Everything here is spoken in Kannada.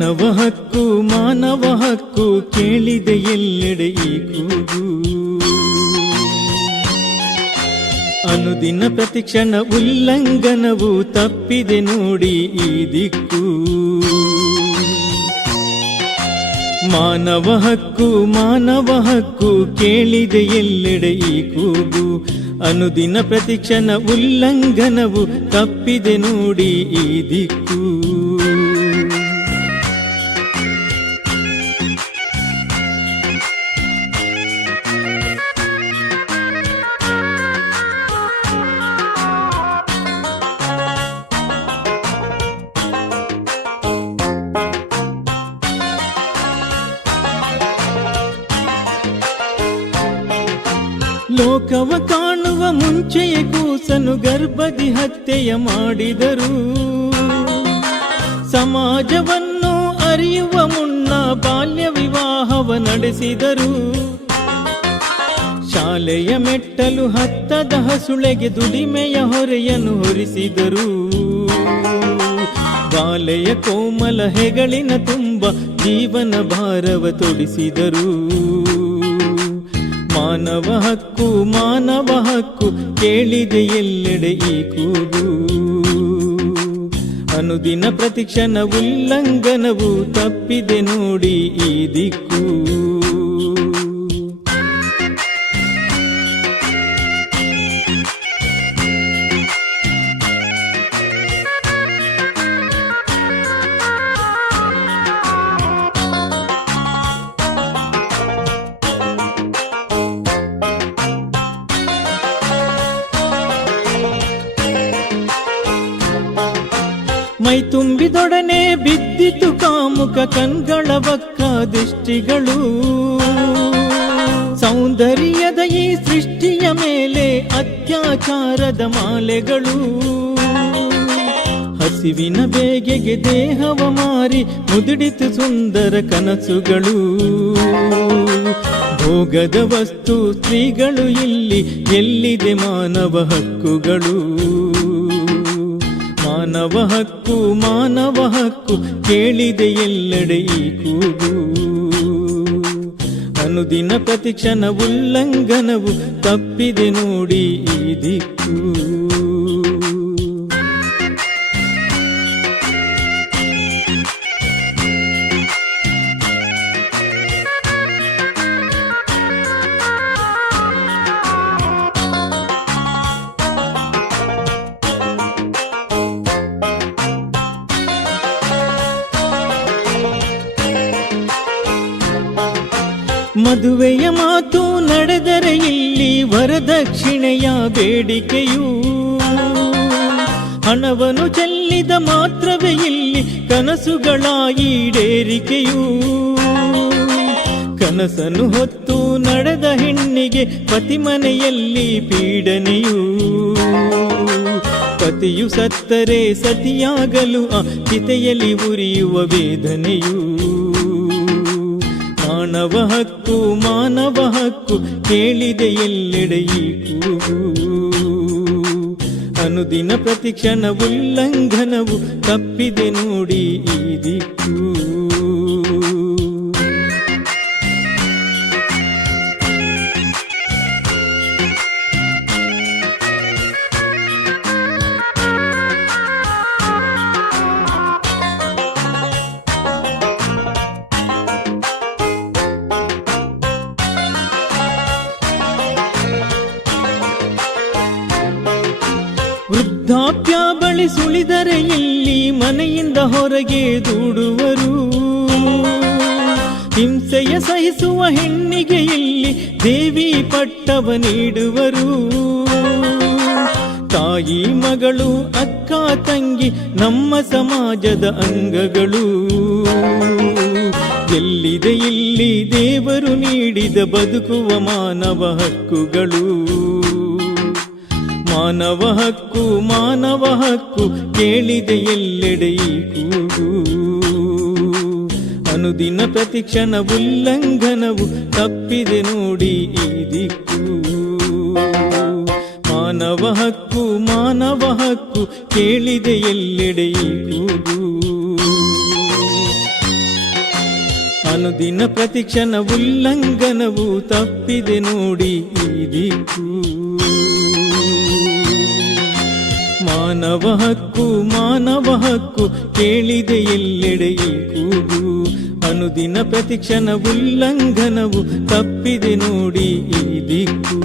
ಮಾನವ ಹಕ್ಕು ಮಾನವ ಹಕ್ಕು ಕೇಳಿದೆ ಎಲ್ಲೆಡೆ ಈ ಕೂಗು. ಅನುದಿನ ಪ್ರತಿಕ್ಷಣ ಉಲ್ಲಂಘನವು ತಪ್ಪಿದೆ ನೋಡಿ ಈ ದಿಕ್ಕು. ಮಾನವ ಹಕ್ಕು ಮಾನವ ಹಕ್ಕು ಕೇಳಿದೆ ಎಲ್ಲೆಡೆ ಈ ಕೂಗು. ಅನುದಿನ ಪ್ರತಿಕ್ಷಣ ಉಲ್ಲಂಘನವು ತಪ್ಪಿದೆ ನೋಡಿ ಈ ದಿಕ್ಕು. ಲೋಕವ ಕಾಣುವ ಮುಂಚೆಯ ಕೂಸನು ಗರ್ಭದಿ ಹತ್ಯೆಯ ಮಾಡಿದರು. ಸಮಾಜವನ್ನು ಅರಿಯುವ ಮುನ್ನ ಬಾಲ್ಯ ವಿವಾಹವ ನಡೆಸಿದರು. ಶಾಲೆಯ ಮೆಟ್ಟಲು ಹತ್ತದ ಹಸುಳೆಗೆ ದುಡಿಮೆಯ ಹೊರೆಯನ್ನು ಹೊರಿಸಿದರು. ಬಾಲೆಯ ಕೋಮಲ ಹೆಗಳಿನ ತುಂಬ ಜೀವನ ಭಾರವ ತೊಡಿಸಿದರು. ಮಾನವ ಹಕ್ಕು ಮಾನವ ಹಕ್ಕು ಕೇಳಿದೆ ಎಲ್ಲೆಡೆ ಈ ಕೂಗು. ಅನುದಿನ ಪ್ರತಿಕ್ಷಣ ಉಲ್ಲಂಘನವು ತಪ್ಪಿದೆ ನೋಡಿ ಈ ದಿಕ್ಕು. ಮೈ ತುಂಬಿದೊಡನೆ ಬಿದ್ದಿತು ಕಾಮುಕ ಕಣ್ಗಳ ಬಕ್ಕ ದೃಷ್ಟಿಗಳು. ಸೌಂದರ್ಯದ ಈ ಸೃಷ್ಟಿಯ ಮೇಲೆ ಅತ್ಯಾಚಾರದ ಮಾಲೆಗಳು. ಹಸಿವಿನ ಬೇಗೆಗೆ ದೇಹವ ಮಾರಿ ಮುದುಡಿತು ಸುಂದರ ಕನಸುಗಳು. ಭೋಗದ ವಸ್ತು ಸ್ತ್ರೀಗಳು ಇಲ್ಲಿ ಎಲ್ಲಿದೆ ಮಾನವ ಹಕ್ಕುಗಳು. ಮಾನವ ಹಕ್ಕು ಮಾನವ ಹಕ್ಕು ಕೇಳಿದೆ ಎಲ್ಲೆಡೆ ಈ ಕೂಗು. ಅನುದಿನ ಪ್ರತಿಕ್ಷಣ ಉಲ್ಲಂಘನವು ತಪ್ಪಿದೆ ನೋಡಿ ಈ ದಿಕ್ಕು. ಮದುವೆಯ ಮಾತು ನಡೆದರೆ ಇಲ್ಲಿ ವರದಕ್ಷಿಣೆಯ ಬೇಡಿಕೆಯು. ಹಣವನ್ನು ಚೆಲ್ಲಿದ ಮಾತ್ರವೇ ಇಲ್ಲಿ ಕನಸುಗಳ ಈಡೇರಿಕೆಯೂ. ಕನಸನ್ನು ಹೊತ್ತು ನಡೆದ ಹೆಣ್ಣಿಗೆ ಪತಿ ಮನೆಯಲ್ಲಿ ಪೀಡನೆಯೂ. ಪತಿಯು ಸತ್ತರೆ ಸತಿಯಾಗಲು ಆ ಕಿತೆಯಲ್ಲಿ ಉರಿಯುವ ವೇದನೆಯು. ಮಾನವ ಹಕ್ಕು ಮಾನವ ಹಕ್ಕು ಕೇಳಿದೆ ಎಲ್ಲೆಡೆ ಈ ಕೂಗು. ಅನುದಿನ ಪ್ರತಿಕ್ಷಣ ಉಲ್ಲಂಘನವು ತಪ್ಪಿದೆ ನೋಡಿ ಈ ದಿಕ್ಕು. ವೃದ್ಧಾಪ್ಯ ಬಳಿ ಸುಳಿದರೆ ಇಲ್ಲಿ ಮನೆಯಿಂದ ಹೊರಗೆ ದೂಡುವರು? ಹಿಂಸೆಯ ಸಹಿಸುವ ಹೆಣ್ಣಿಗೆ ಇಲ್ಲಿ ದೇವಿ ಪಟ್ಟವ ನೀಡುವರು? ತಾಯಿ ಮಗಳು, ಅಕ್ಕ, ತಂಗಿ, ನಮ್ಮ ಸಮಾಜದ ಅಂಗಗಳು. ಎಲ್ಲಿದೆ ಇಲ್ಲಿ ದೇವರು ನೀಡಿದ ಬದುಕುವ ಮಾನವ ಹಕ್ಕುಗಳು? ಮಾನವ ಹಕ್ಕು ಮಾನವ ಹಕ್ಕು ಕೇಳಿದೆ ಎಲ್ಲೆಡೆ ಕೂಗು. ಅನುದಿನ ಪ್ರತಿಕ್ಷಣ ಉಲ್ಲಂಘನವು ತಪ್ಪಿದೆ ನೋಡಿ ಈ ದಿಕ್ಕು. ಮಾನವ ಹಕ್ಕು ಮಾನವ ಹಕ್ಕು ಕೇಳಿದೆ ಎಲ್ಲೆಡೆ ಕೂಗು. ಅನುದಿನ ಪ್ರತಿಕ್ಷಣ ಉಲ್ಲಂಘನವು ತಪ್ಪಿದೆ ನೋಡಿ ಈ ದಿಕ್ಕು. ಮಾನವ ಹಕ್ಕು ಮಾನವ ಹಕ್ಕು ಕೇಳಿದೆ ಎಲ್ಲೆಡೆ ಈ ಕೂಗು ಅನುದಿನ ಪ್ರತಿಕ್ಷಣ ಉಲ್ಲಂಘನವು ತಪ್ಪಿದೆ ನೋಡಿ ಈ ದಿಕ್ಕು.